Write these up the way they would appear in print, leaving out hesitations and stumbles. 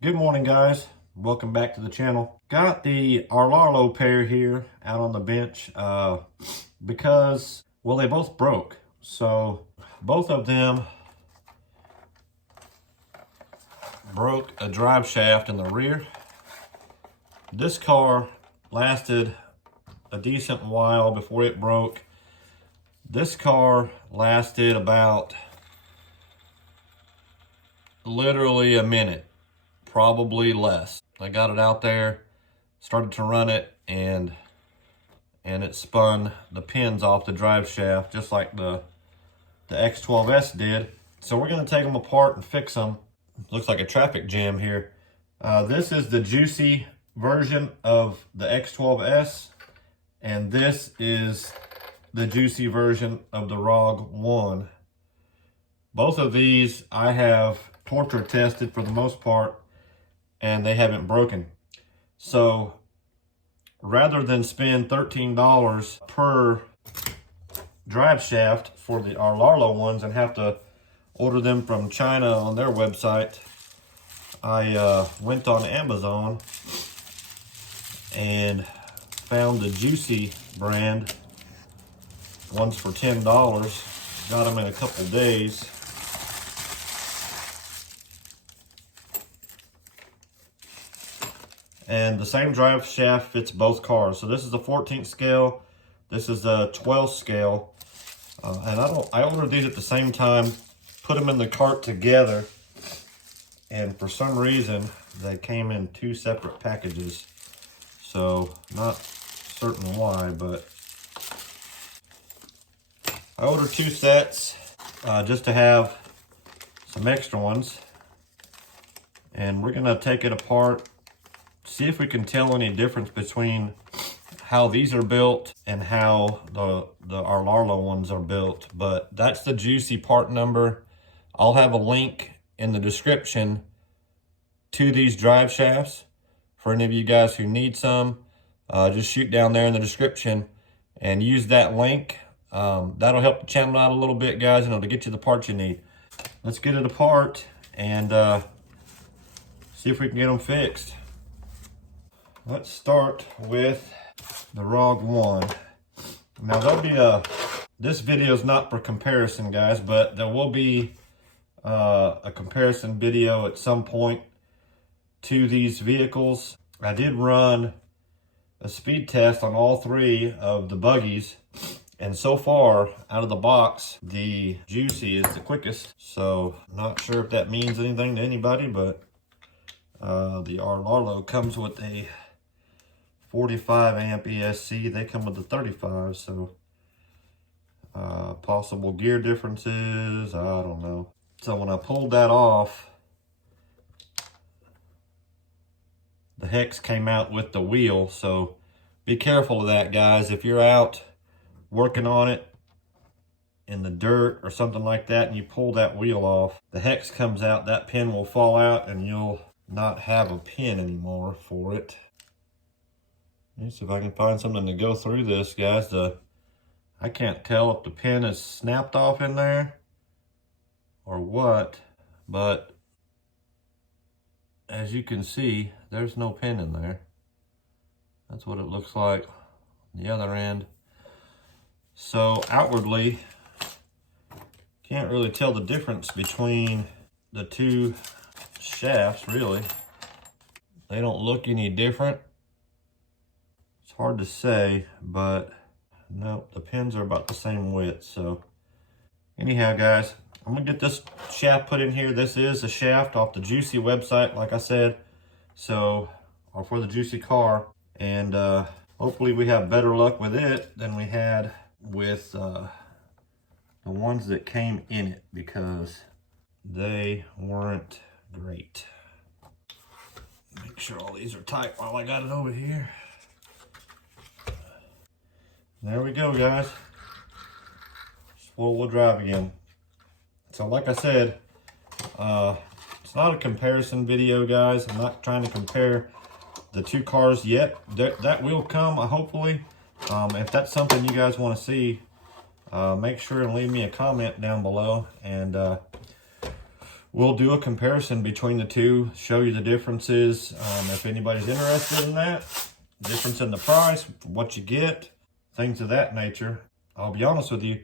Good morning, guys. Welcome back to the channel. Got the Rlaarlo pair here out on the bench because, well, they both broke. So both of them broke a drive shaft in the rear. This car lasted a decent while before it broke. This car lasted about literally a minute. Probably less. I got it out there, started to run it, and it spun the pins off the drive shaft just like the X12s did. So we're going to take them apart and fix them. Looks like a traffic jam here. This is the JIUSI version of the X12s, and this is the JIUSI version of the ROG1. Both of these I have torture tested for the most part, and they haven't broken. So rather than spend $13 per drive shaft for the Rlaarlo ones and have to order them from China on their website, I went on Amazon and found the JIUSI brand ones for $10. Got them in a couple days. And the same drive shaft fits both cars. So this is the 14th scale. This is the 12th scale. And I ordered these at the same time, put them in the cart together. And for some reason, they came in two separate packages. So not certain why, but I ordered two sets just to have some extra ones. And we're gonna take it apart, see if we can tell any difference between how these are built and how the Rlaarlo ones are built. But that's the JIUSI part number. I'll have a link in the description to these drive shafts for any of you guys who need some. Just shoot down there in the description and use that link. That'll help the channel out a little bit, guys, and it'll get you the parts you need. Let's get it apart and see if we can get them fixed. Let's start with the ROG1. Now there'll be this video is not for comparison, guys, but there will be a comparison video at some point to these vehicles. I did run a speed test on all three of the buggies, and so far out of the box, the JIUSI is the quickest. So not sure if that means anything to anybody, but the Rlaarlo comes with a 45 amp ESC. They come with the 35, so possible gear differences, I don't know. So when I pulled that off, the hex came out with the wheel, so be careful of that, guys. If you're out working on it in the dirt or something like that and you pull that wheel off, the hex comes out, that pin will fall out and you'll not have a pin anymore for it. Let's see if I can find something to go through this, guys. I can't tell if the pin is snapped off in there or what, but as you can see, there's no pin in there. That's what it looks like on the other end. So outwardly, can't really tell the difference between the two shafts, really. They don't look any different. Hard to say, but nope, the pins are about the same width. So anyhow, guys, I'm gonna get this shaft put in here. This is a shaft off the JIUSI website, like I said, so, or for the JIUSI car, and hopefully we have better luck with it than we had with the ones that came in it, because they weren't great. Make sure all these are tight while I got it over here. There we go, guys. Four-wheel drive again. So like I said, it's not a comparison video, guys. I'm not trying to compare the two cars yet. That will come, hopefully. If that's something you guys want to see, make sure and leave me a comment down below, and we'll do a comparison between the two, show you the differences. If anybody's interested in that, difference in the price, what you get, things of that nature. I'll be honest with you,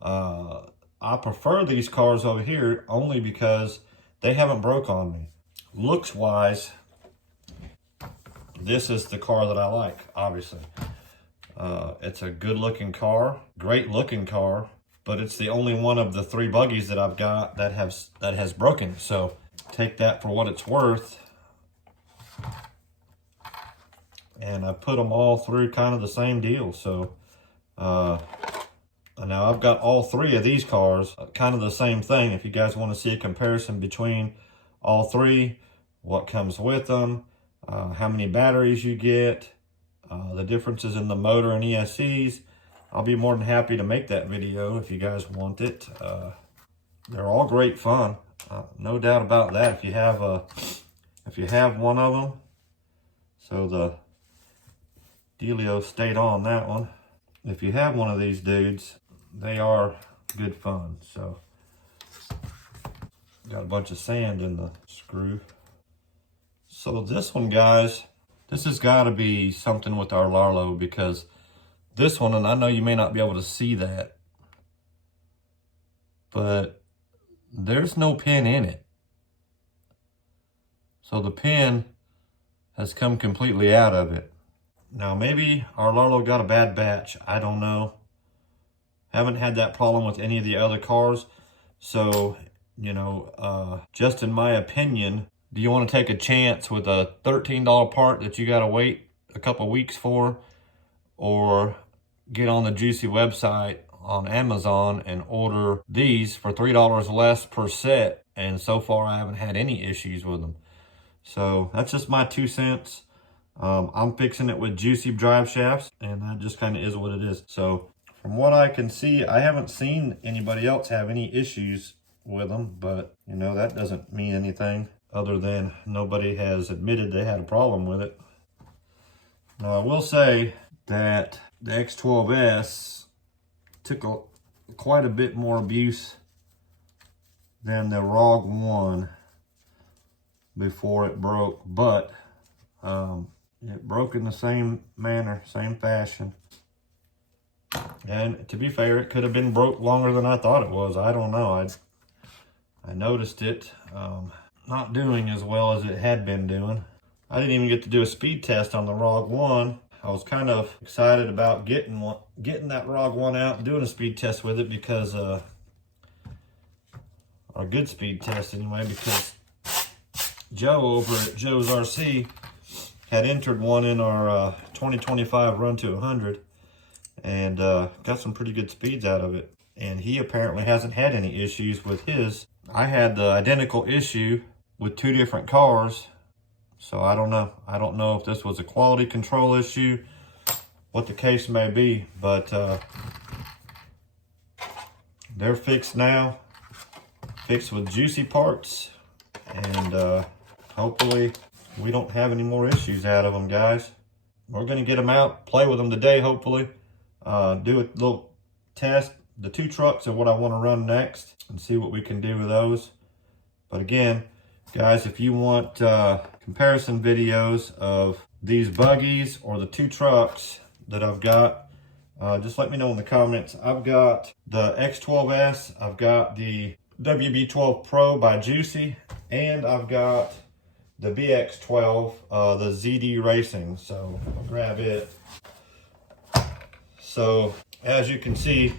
I prefer these cars over here only because they haven't broke on me. Looks wise, this is the car that I like, obviously. It's a good looking car, great looking car, but it's the only one of the 3 buggies that I've got that has broken. So take that for what it's worth. And I put them all through kind of the same deal. So now I've got all 3 of these cars, kind of the same thing. If you guys want to see a comparison between all 3, what comes with them, how many batteries you get, the differences in the motor and ESCs, I'll be more than happy to make that video if you guys want it. They're all great fun, no doubt about that. If you have one of them, so the dealio stayed on that one. If you have one of these dudes, they are good fun. So got a bunch of sand in the screw. So this one, guys, this has got to be something with our Rlaarlo, because this one, and I know you may not be able to see that, but there's no pin in it. So the pin has come completely out of it. Now maybe our Rlaarlo got a bad batch, I don't know. Haven't had that problem with any of the other cars. So, you know, just in my opinion, do you want to take a chance with a $13 part that you got to wait a couple weeks for, or get on the JIUSI website on Amazon and order these for $3 less per set? And so far I haven't had any issues with them. So that's just my 2 cents. I'm fixing it with JIUSI drive shafts, and that just kind of is what it is. So from what I can see, I haven't seen anybody else have any issues with them, but you know, that doesn't mean anything other than nobody has admitted they had a problem with it. Now I will say that the X12s took quite a bit more abuse than the ROG1 before it broke, but it broke in the same manner, same fashion. And to be fair, it could have been broke longer than I thought it was. I don't know. I noticed it not doing as well as it had been doing. I didn't even get to do a speed test on the ROG1. I was kind of excited about getting that ROG1 out and doing a speed test with it, because or a good speed test anyway, because Joe over at Joe's RC had entered one in our 2025 Run to 100, and got some pretty good speeds out of it. And he apparently hasn't had any issues with his. I had the identical issue with 2 different cars, so I don't know. I don't know if this was a quality control issue, what the case may be, but they're fixed now, fixed with JIUSI parts, and hopefully we don't have any more issues out of them, guys. We're going to get them out, play with them today, hopefully. Do a little test. The 2 trucks are what I want to run next, and see what we can do with those. But again, guys, if you want comparison videos of these buggies or the 2 trucks that I've got, just let me know in the comments. I've got the X12s, I've got the WB12 Pro by JIUSI, and I've got the BX12, the ZD Racing. So I'll grab it. So as you can see,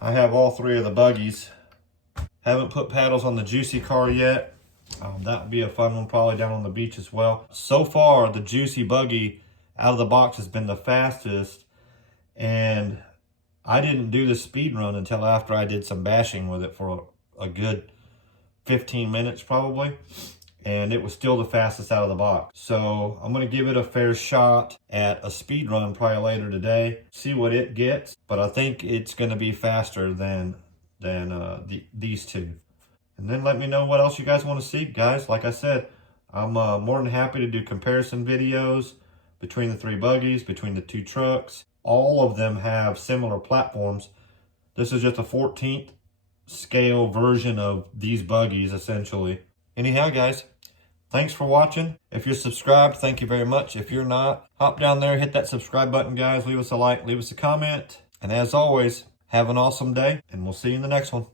I have all 3 of the buggies. Haven't put paddles on the JIUSI car yet. That would be a fun one, probably down on the beach as well. So far, the JIUSI buggy out of the box has been the fastest, and I didn't do the speed run until after I did some bashing with it for a good 15 minutes probably, and it was still the fastest out of the box. So I'm going to give it a fair shot at a speed run probably later today, see what it gets, but I think it's going to be faster than these 2. And then let me know what else you guys want to see, guys. Like I said, I'm more than happy to do comparison videos between the 3 buggies, between the 2 trucks. All of them have similar platforms. This is just a 14th scale version of these buggies, essentially. Anyhow, guys, thanks for watching. If you're subscribed, thank you very much. If you're not, hop down there, hit that subscribe button, guys. Leave us a like, leave us a comment. And as always, have an awesome day, and we'll see you in the next one.